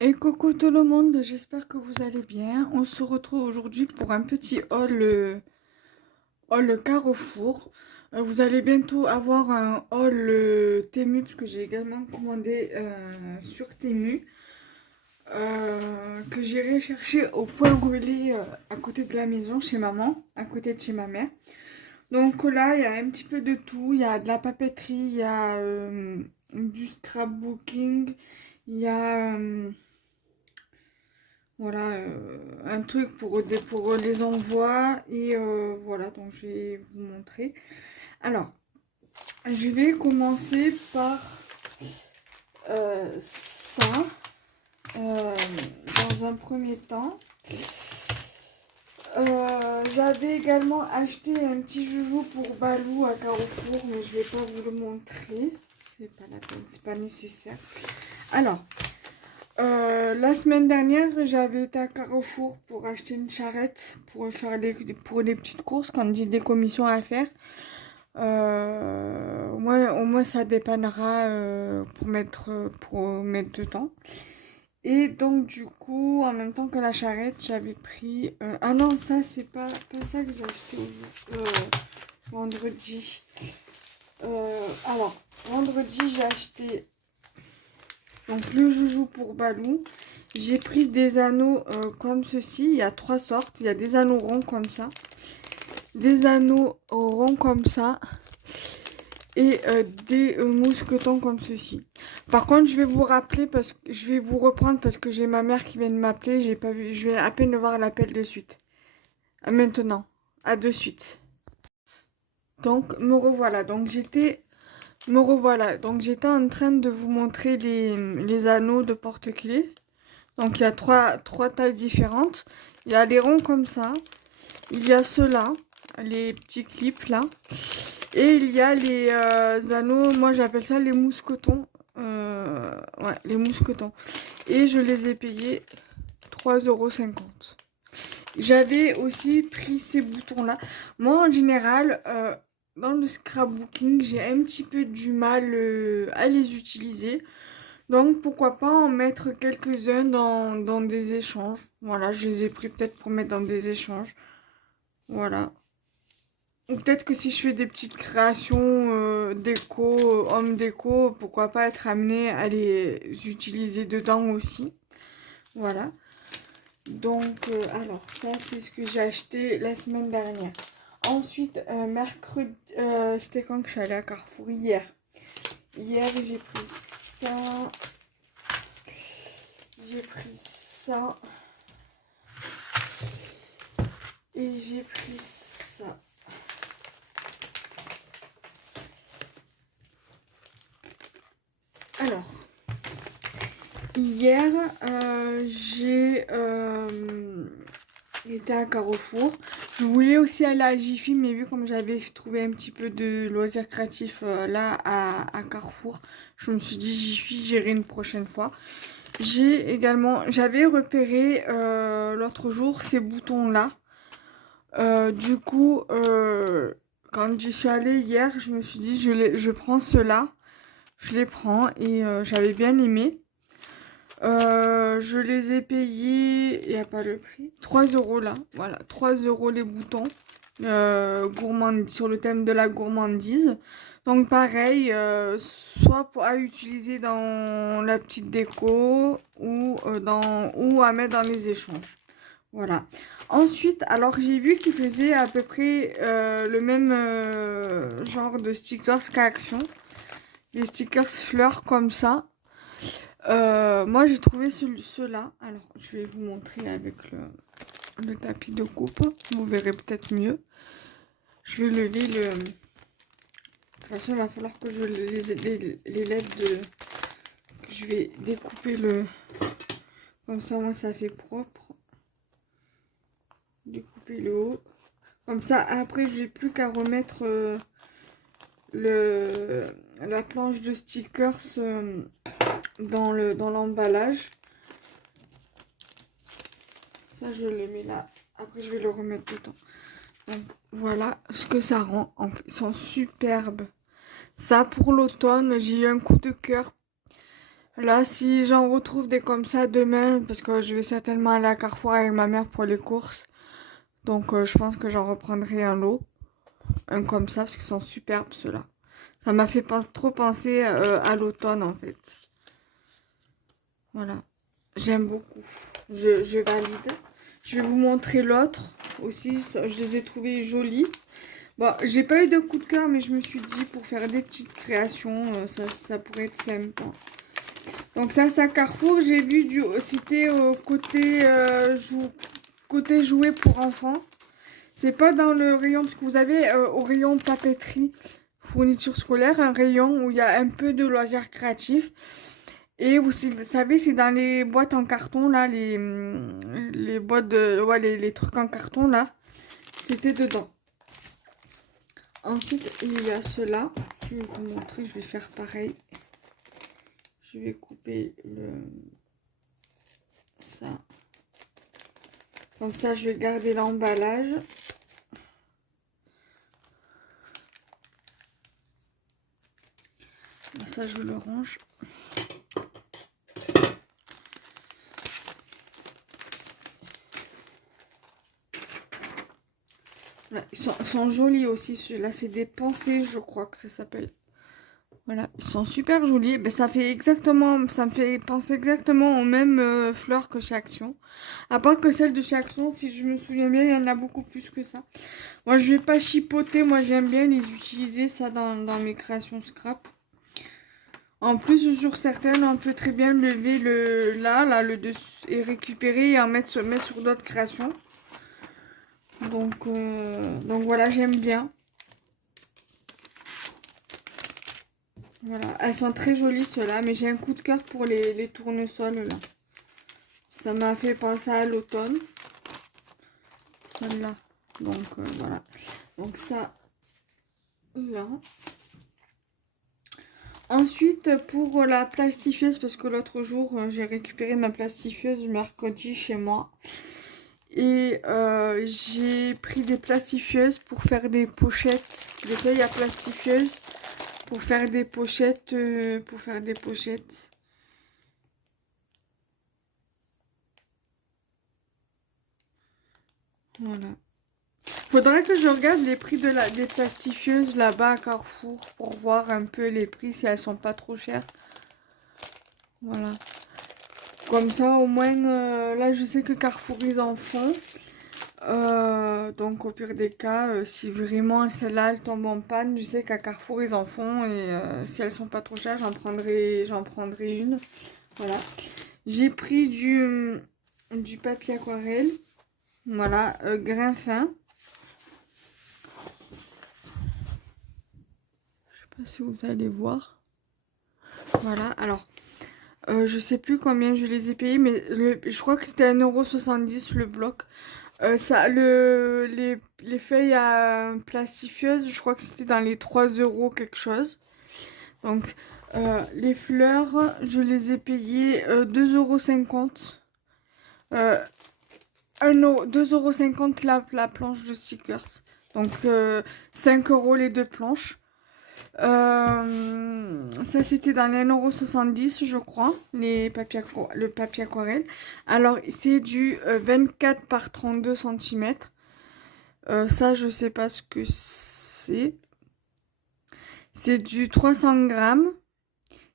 Et coucou tout le monde, j'espère que vous allez bien. On se retrouve aujourd'hui pour un petit haul Carrefour. Vous allez bientôt avoir un haul Temu, parce que j'ai également commandé sur Temu, que j'irai chercher au point brûlé à côté de la maison, chez maman, à côté de chez ma mère. Donc là, il y a un petit peu de tout. Il y a de la papeterie, il y a du scrapbooking, il y a... voilà, un truc pour les envois et voilà, donc je vais vous montrer. Alors, je vais commencer par ça, dans un premier temps. J'avais également acheté un petit joujou pour Balou à Carrefour, mais je vais pas vous le montrer, c'est pas la peine, c'est pas nécessaire. Alors, la semaine dernière, j'avais été à Carrefour pour acheter une charrette pour faire pour les petites courses quand j'ai des commissions à faire. Au moins, ça dépannera pour mettre dedans. Et donc, du coup, en même temps que la charrette, j'avais pris... ah non, ça, c'est pas ça que j'ai acheté vendredi. Alors, vendredi, j'ai acheté donc le joujou pour Balou. J'ai pris des anneaux comme ceci. Il y a trois sortes. Il y a des anneaux ronds comme ça, des anneaux ronds comme ça et des mousquetons comme ceci. Par contre, je vais vous rappeler parce que je vais vous reprendre parce que j'ai ma mère qui vient de m'appeler. J'ai pas vu. Je vais à peine voir l'appel de suite. Maintenant, à de suite. Donc me revoilà. Donc j'étais en train de vous montrer les anneaux de porte-clés. Donc il y a trois tailles différentes. Il y a les ronds comme ça. Il y a ceux-là, les petits clips là. Et il y a les anneaux, moi j'appelle ça les mousquetons. Ouais, les mousquetons. Et je les ai payés 3,50 €. J'avais aussi pris ces boutons-là. Moi en général, dans le scrapbooking, j'ai un petit peu du mal à les utiliser. Donc pourquoi pas en mettre quelques-uns dans des échanges. Voilà, je les ai pris peut-être pour mettre dans des échanges. Voilà. Ou peut-être que si je fais des petites créations déco, homme déco, pourquoi pas être amenée à les utiliser dedans aussi. Voilà. Donc, alors ça c'est ce que j'ai acheté la semaine dernière. Ensuite, mercredi, c'était quand que je suis allée à Carrefour? Hier. Hier j'ai pris ça. J'ai pris ça. Et j'ai pris ça. Alors, hier, j'ai été à Carrefour. Je voulais aussi aller à Jiffy, mais vu comme j'avais trouvé un petit peu de loisirs créatifs là à Carrefour, je me suis dit Jiffy, j'irai une prochaine fois. J'avais repéré l'autre jour ces boutons-là. Du coup, quand j'y suis allée hier, je me suis dit je prends ceux-là. Je les prends et j'avais bien aimé. Je les ai payés, il n'y a pas le prix, 3 € là, voilà, 3 € les boutons, sur le thème de la gourmandise. Donc pareil, soit à utiliser dans la petite déco ou à mettre dans les échanges. Voilà. Ensuite, alors j'ai vu qu'ils faisaient à peu près le même genre de stickers qu'Action. Les stickers fleurs comme ça. Moi j'ai trouvé ceux-là. Alors je vais vous montrer avec le tapis de coupe. Vous verrez peut-être mieux. Je vais lever le... De toute façon il va falloir que je les lève de... Je vais découper le... Comme ça moi ça fait propre. Découper le haut. Comme ça après j'ai plus qu'à remettre la planche de stickers dans l'emballage. Ça je le mets là. Après je vais le remettre dedans. Donc voilà ce que ça rend. Ils sont superbes. Ça pour l'automne, j'ai eu un coup de cœur. Là, si j'en retrouve des comme ça demain, parce que je vais certainement aller à Carrefour avec ma mère pour les courses, donc je pense que j'en reprendrai un lot, un comme ça, parce qu'ils sont superbes ceux-là. Ça m'a fait trop penser à l'automne en fait. Voilà, j'aime beaucoup. Je valide. Je vais vous montrer l'autre aussi, je les ai trouvés jolis. Bon, j'ai pas eu de coup de cœur, mais je me suis dit pour faire des petites créations, ça pourrait être sympa. Donc ça, c'est à Carrefour. J'ai vu c'était au côté, côté jouets pour enfants. C'est pas dans le rayon, parce que vous avez au rayon papeterie, fourniture scolaire, un rayon où il y a un peu de loisirs créatifs. Et vous savez, c'est dans les boîtes en carton, là, les boîtes de... Ouais, les trucs en carton, là. C'était dedans. Ensuite, il y a cela. Je vais vous montrer, je vais faire pareil. Je vais couper ça. Donc ça, je vais garder l'emballage. Ça, je le range. Là, ils sont jolis aussi, ceux-là. C'est des pensées, je crois que ça s'appelle. Voilà, ils sont super jolis. Ben, ça me fait penser exactement aux mêmes fleurs que chez Action. À part que celles de chez Action, si je me souviens bien, il y en a beaucoup plus que ça. Moi, je vais pas chipoter. Moi, j'aime bien les utiliser, ça, dans mes créations scrap. En plus, sur certaines, on peut très bien lever le dessus et récupérer et mettre sur d'autres créations. Donc voilà, j'aime bien. Voilà, elles sont très jolies ceux-là, mais j'ai un coup de cœur pour les tournesols là. Ça m'a fait penser à l'automne. Celle-là. Donc voilà. Donc ça, là. Ensuite, pour la plastifieuse, parce que l'autre jour, j'ai récupéré ma plastifieuse mercredi chez moi. Et j'ai pris des plastifieuses pour faire des pochettes, des feuilles à plastifieuses pour faire des pochettes, Voilà. Faudrait que je regarde les prix des plastifieuses là-bas à Carrefour pour voir un peu les prix si elles sont pas trop chères. Voilà. Comme ça, au moins, là, je sais que Carrefour, ils en font. Donc, au pire des cas, si vraiment celle-là, elle tombe en panne, je sais qu'à Carrefour, ils en font. Et si elles sont pas trop chères, j'en prendrai une. Voilà. J'ai pris du papier aquarelle. Voilà, grain fin. Je sais pas si vous allez voir. Voilà, alors, je sais plus combien je les ai payés, mais je crois que c'était 1,70 € le bloc. Les feuilles à plastifieuses, je crois que c'était dans les 3 € quelque chose. Donc, les fleurs, je les ai payées 2,50 €. 2,50 € la planche de stickers. Donc, 5 € les deux planches. Ça, c'était dans les 1,70 € je crois, le papier aquarelle. Alors, c'est du 24 par 32 cm. Ça, je sais pas ce que c'est. C'est du 300 grammes.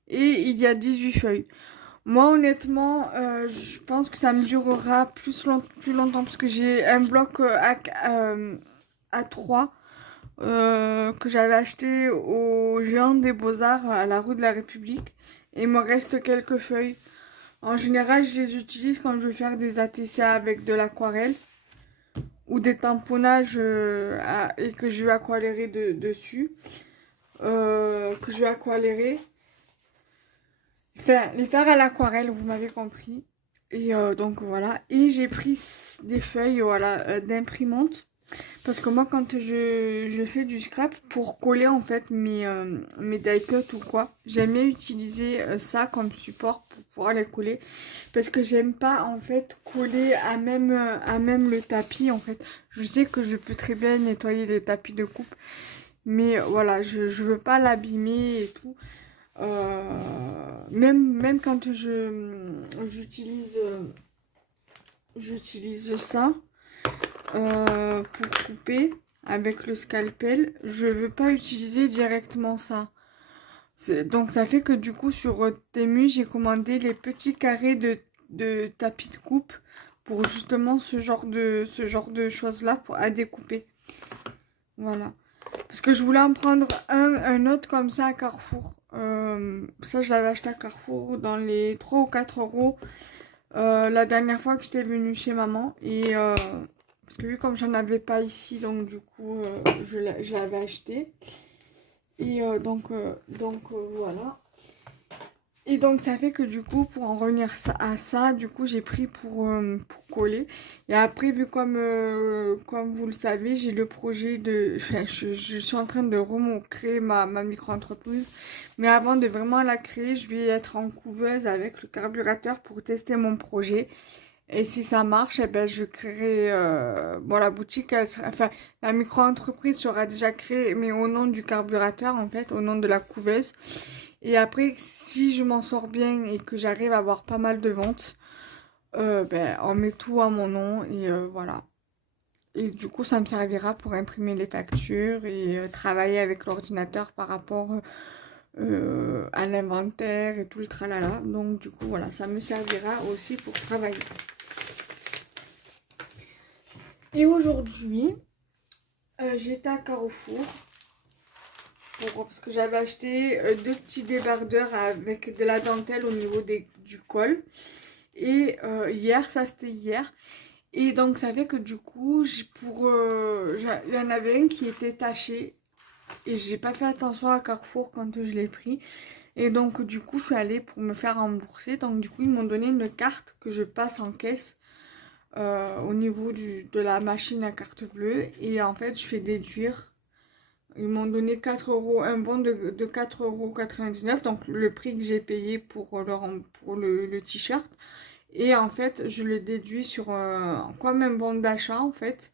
Et il y a 18 feuilles. Moi, honnêtement, je pense que ça me durera plus longtemps. Parce que j'ai un bloc à 3. Que j'avais acheté au Géant des Beaux-Arts à la rue de la République. Et il me reste quelques feuilles. En général, je les utilise quand je vais faire des ATCA avec de l'aquarelle. Ou des tamponnages et que je vais aqualérer dessus. Que je vais aqualérer. Enfin, les faire à l'aquarelle, vous m'avez compris. Et donc voilà. Et j'ai pris des feuilles voilà, d'imprimante. Parce que moi, quand je fais du scrap, pour coller en fait mes die cuts ou quoi, j'aime bien utiliser ça comme support pour pouvoir les coller. Parce que j'aime pas en fait coller à même le tapis en fait. Je sais que je peux très bien nettoyer les tapis de coupe. Mais voilà, je veux pas l'abîmer et tout. Même quand j'utilise ça pour couper avec le scalpel, je veux pas utiliser directement ça. Donc ça fait que du coup sur Temu, j'ai commandé les petits carrés de tapis de coupe pour justement ce genre de choses-là à découper. Voilà. Parce que je voulais en prendre un autre comme ça à Carrefour. Ça, je l'avais acheté à Carrefour dans les 3 ou 4 euros la dernière fois que j'étais venue chez maman. Et parce que vu comme j'en avais pas ici, donc du coup, je l'avais acheté. Et voilà. Et donc ça fait que du coup, pour en revenir à ça, du coup j'ai pris pour coller. Et après, vu comme vous le savez, j'ai le projet de... Enfin, je suis en train de créer ma micro-entreprise. Mais avant de vraiment la créer, je vais être en couveuse avec le carburateur pour tester mon projet. Et si ça marche, eh ben, je créerai... bon, la boutique, enfin, la micro-entreprise sera déjà créée, mais au nom du carburateur, en fait, au nom de la couveuse. Et après, si je m'en sors bien et que j'arrive à avoir pas mal de ventes, ben, on met tout à mon nom et voilà. Et du coup, ça me servira pour imprimer les factures et travailler avec l'ordinateur par rapport à l'inventaire et tout le tralala. Donc du coup, voilà, ça me servira aussi pour travailler. Et aujourd'hui, j'étais à Carrefour. Parce que j'avais acheté deux petits débardeurs avec de la dentelle au niveau du col. Et hier, ça c'était hier. Et donc ça fait que du coup, il y en avait un qui était taché. Et j'ai pas fait attention à Carrefour quand je l'ai pris. Et donc du coup, je suis allée pour me faire rembourser. Donc du coup, ils m'ont donné une carte que je passe en caisse au niveau de la machine à carte bleue. Et en fait, je fais déduire. Ils m'ont donné 4 euros, un bon de 4,99 €, donc le prix que j'ai payé pour le t-shirt. Et en fait, je le déduis sur comme un bon d'achat en fait,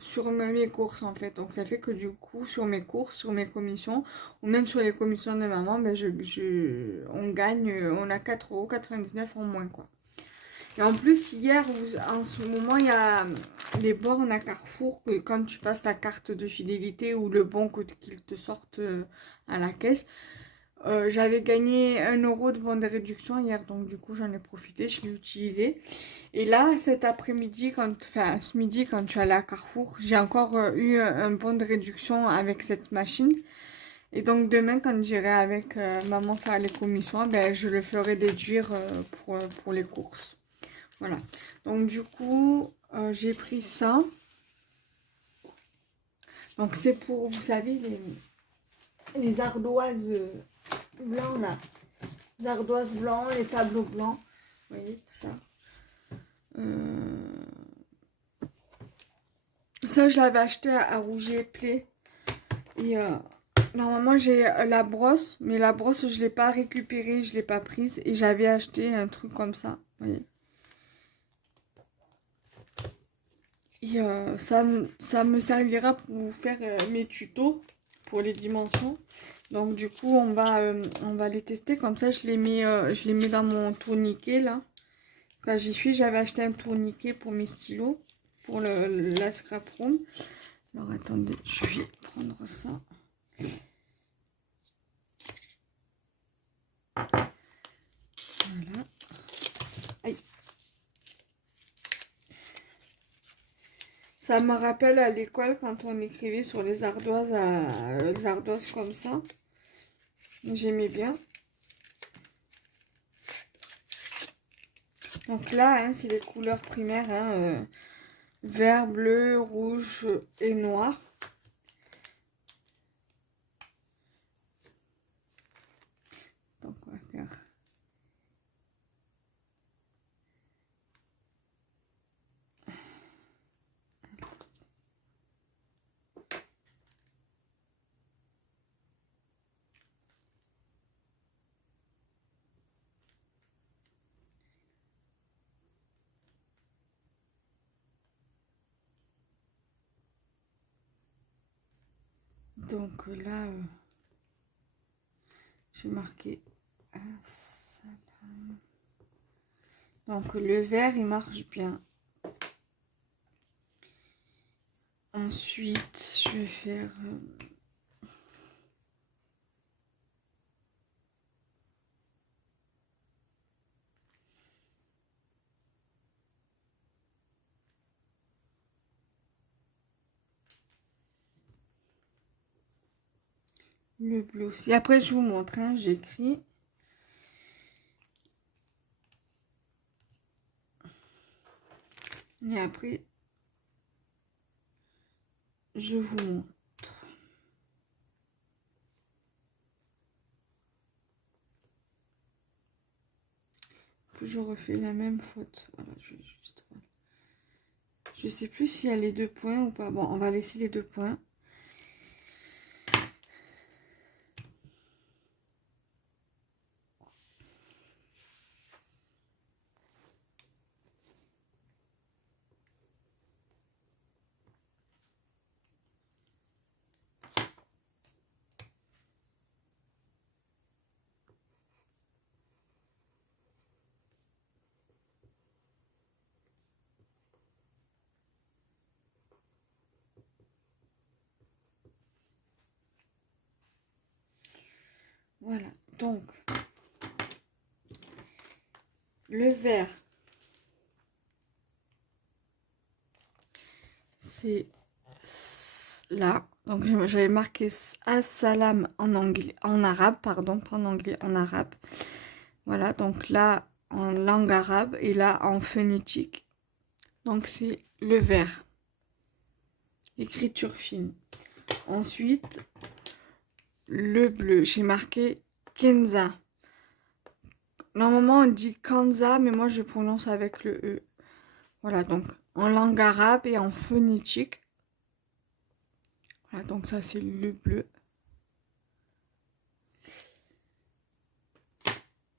sur mes courses en fait. Donc ça fait que du coup, sur mes courses, sur mes commissions, ou même sur les commissions de maman, ben on gagne, on a 4,99 € en moins quoi. Et en plus, hier, en ce moment, il y a les bornes à Carrefour que quand tu passes ta carte de fidélité ou le bon qu'ils te sortent à la caisse. J'avais gagné 1 € de bon de réduction hier, donc du coup, j'en ai profité, je l'ai utilisé. Et là, cet après-midi, enfin ce midi, quand tu allais à Carrefour, j'ai encore eu un bon de réduction avec cette machine. Et donc demain, quand j'irai avec maman faire les commissions, ben, je le ferai déduire pour les courses. Voilà. Donc du coup, j'ai pris ça. Donc c'est pour, vous savez, les ardoises blancs là. Les ardoises blancs, les tableaux blancs. Vous voyez tout ça. Ça, je l'avais acheté à Rougier Play. Et normalement, j'ai la brosse. Mais la brosse, je ne l'ai pas récupérée. Je ne l'ai pas prise. Et j'avais acheté un truc comme ça. Vous voyez. Et ça me servira pour vous faire mes tutos pour les dimensions. Donc du coup, on va les tester. Comme ça, je les mets dans mon tourniquet là. Quand j'y suis, j'avais acheté un tourniquet pour mes stylos, pour la scrap room. Alors attendez, je vais prendre ça. Voilà. Aïe. Ça me rappelle à l'école quand on écrivait sur les ardoises, les ardoises comme ça. J'aimais bien. Donc là, hein, c'est les couleurs primaires. Hein, vert, bleu, rouge et noir. Donc on va faire... Donc là, J'ai marqué Assalam. Donc le vert, il marche bien. Ensuite, je vais faire... le bleu aussi. Après, je vous montre, hein, j'écris. Et après, je vous montre. Je refais la même faute. Voilà, je vais juste... Je sais plus s'il y a les 2 points ou pas. Bon, on va laisser les 2 points. Voilà, donc le vert, c'est là. Donc j'avais marqué Assalam en anglais, en arabe, pardon, pas en anglais, en arabe. Voilà, donc là en langue arabe et là en phonétique. Donc c'est le vert. Écriture fine. Ensuite, le bleu, j'ai marqué Kenza. Normalement on dit Kanza, mais moi je prononce avec le E. Voilà, donc en langue arabe et en phonétique. Voilà, donc ça c'est le bleu.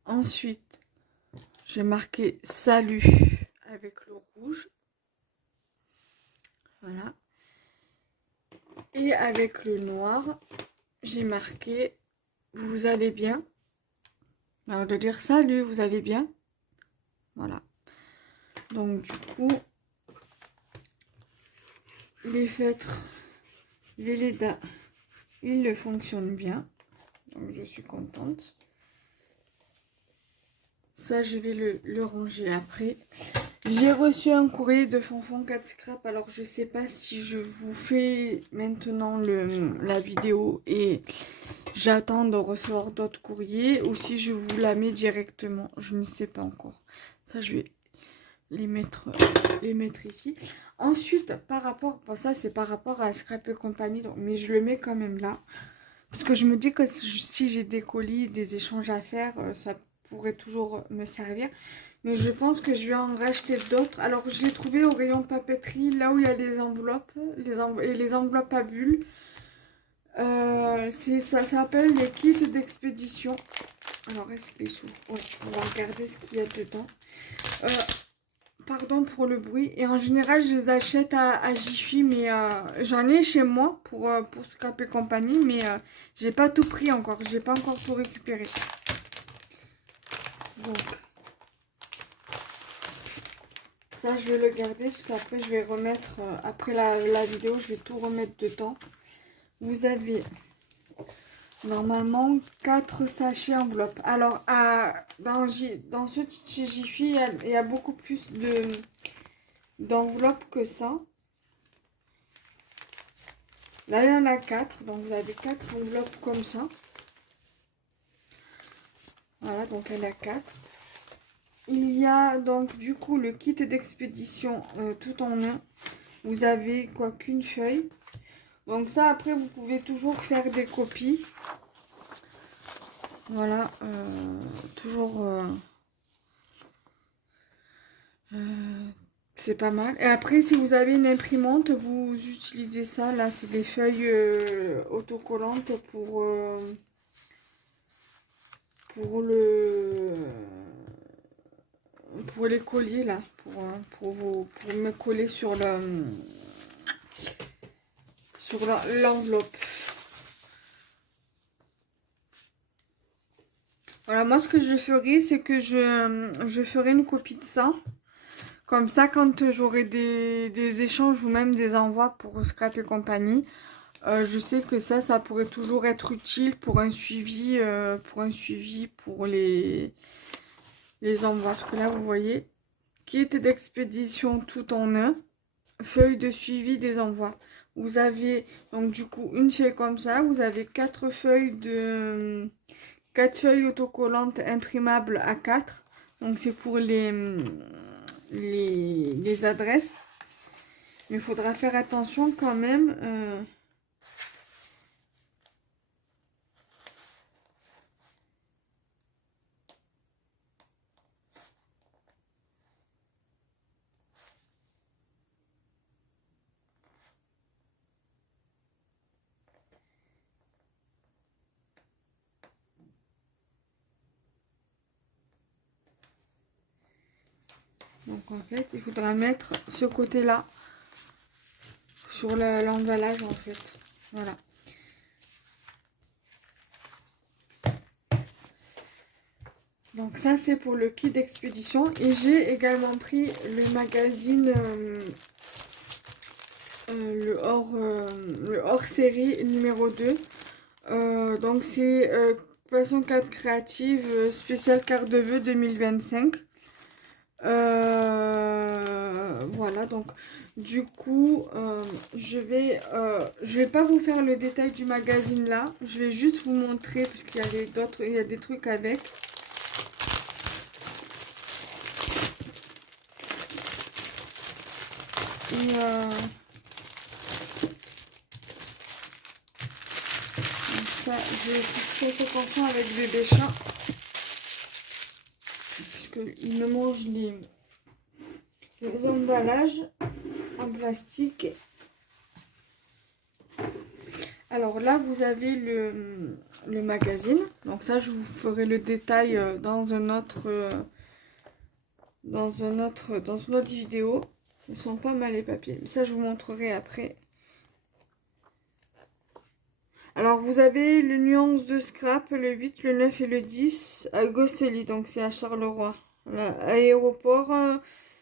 Ensuite, j'ai marqué salut avec le rouge. Voilà. Et avec le noir, j'ai marqué vous allez bien. Alors de dire salut, vous allez bien. Voilà. Donc du coup, les feutres, les Leda, ils le fonctionnent bien. Donc je suis contente. Ça, je vais le ranger après. J'ai reçu un courrier de Fanfan 4 Scrap. Alors, je sais pas si je vous fais maintenant la vidéo et j'attends de recevoir d'autres courriers ou si je vous la mets directement. Je ne sais pas encore. Ça, je vais les mettre ici. Ensuite, par rapport... Bon, ça, c'est par rapport à Scrap et compagnie. Donc, mais je le mets quand même là. Parce que je me dis que si j'ai des colis, des échanges à faire, ça pourrait toujours me servir. Mais je pense que je vais en racheter d'autres. Alors, je l'ai trouvé au rayon papeterie, là où il y a les enveloppes, et les enveloppes à bulles. Ça s'appelle les kits d'expédition. Alors, est-ce qu'ils s'ouvrent? Ouais, on va regarder ce qu'il y a dedans. Pardon pour le bruit. Et en général, je les achète à Jiffy, mais j'en ai chez moi pour Scrap et compagnie, mais j'ai pas tout pris encore. J'ai pas encore tout récupéré. Donc, ça, je vais le garder parce qu'après, je vais remettre, après la vidéo, je vais tout remettre dedans. Vous avez normalement 4 sachets enveloppes. Alors, dans ce chez Jiffy, il y a beaucoup plus d'enveloppes que ça. Là, il y en a 4. Donc, vous avez 4 enveloppes comme ça. Voilà, donc elle a 4. Il y a donc du coup le kit d'expédition tout en un. Vous avez quoi qu'une feuille. Donc ça, après, vous pouvez toujours faire des copies. Voilà, toujours... c'est pas mal. Et après, si vous avez une imprimante, vous utilisez ça. Là, c'est des feuilles autocollantes pour les colliers là, pour me coller sur l'enveloppe. Voilà, moi ce que je ferai, c'est que je ferai une copie de ça. Comme ça, quand j'aurai des échanges ou même des envois pour Scrap et compagnie, je sais que ça pourrait toujours être utile pour un suivi, pour les envois. Parce que là, vous voyez, kit d'expédition tout en un, feuille de suivi des envois. Vous avez donc du coup une feuille comme ça, vous avez 4 feuilles autocollantes imprimables à 4. Donc c'est pour les adresses. Mais il faudra faire attention quand même. Donc en fait, il faudra mettre ce côté-là sur l'emballage en fait. Voilà. Donc ça c'est pour le kit d'expédition. Et j'ai également pris le magazine, le hors série numéro 2. Donc c'est Passion 4 créative spéciale carte de vœux 2025. Voilà, donc du coup je vais pas vous faire le détail du magazine là, je vais juste vous montrer parce qu'il y a il y a des trucs avec. Et ça, je vais faire attention avec bébé chat puisqu'il me mange les emballages en plastique. Alors là, vous avez le magazine. Donc ça, je vous ferai le détail dans une autre vidéo. Ils sont pas mal les papiers. Mais ça, je vous montrerai après. Alors, vous avez le nuance de scrap, le 8, le 9 et le 10 à Gosselies. Donc, c'est à Charleroi. Voilà, aéroport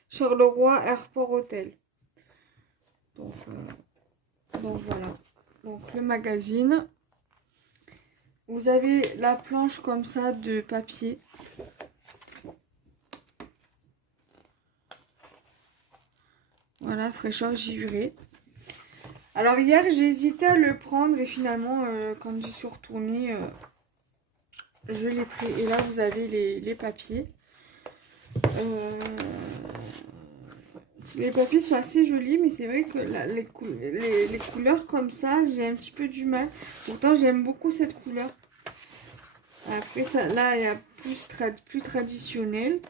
Charleroi Airport Hotel. Donc voilà. Donc, le magazine. Vous avez la planche comme ça de papier. Voilà, fraîcheur givrée. Alors hier, j'ai hésité à le prendre et finalement, quand j'y suis retournée, je l'ai pris. Et là, vous avez les papiers. Les papiers sont assez jolis, mais c'est vrai que les couleurs comme ça, j'ai un petit peu du mal. Pourtant, j'aime beaucoup cette couleur. Après, ça, là, il y a plus traditionnel.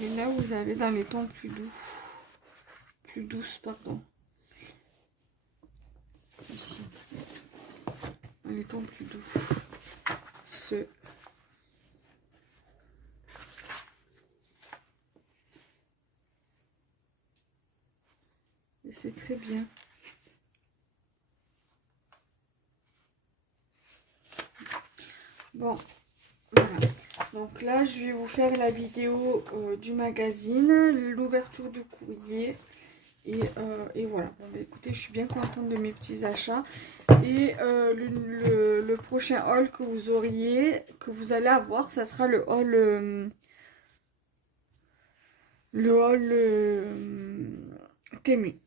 Et là, vous avez dans les tons plus douces, pardon. Ici, dans les tons plus doux. Et c'est très bien. Bon, voilà. Donc là, je vais vous faire la vidéo du magazine, l'ouverture du courrier. Et voilà. Bon, bah, écoutez, je suis bien contente de mes petits achats. Et le prochain haul que vous allez avoir, ça sera le haul Temu.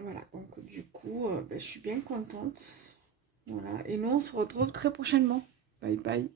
Voilà. Donc du coup, bah, je suis bien contente. Voilà. Et nous, on se retrouve très prochainement. Bye bye.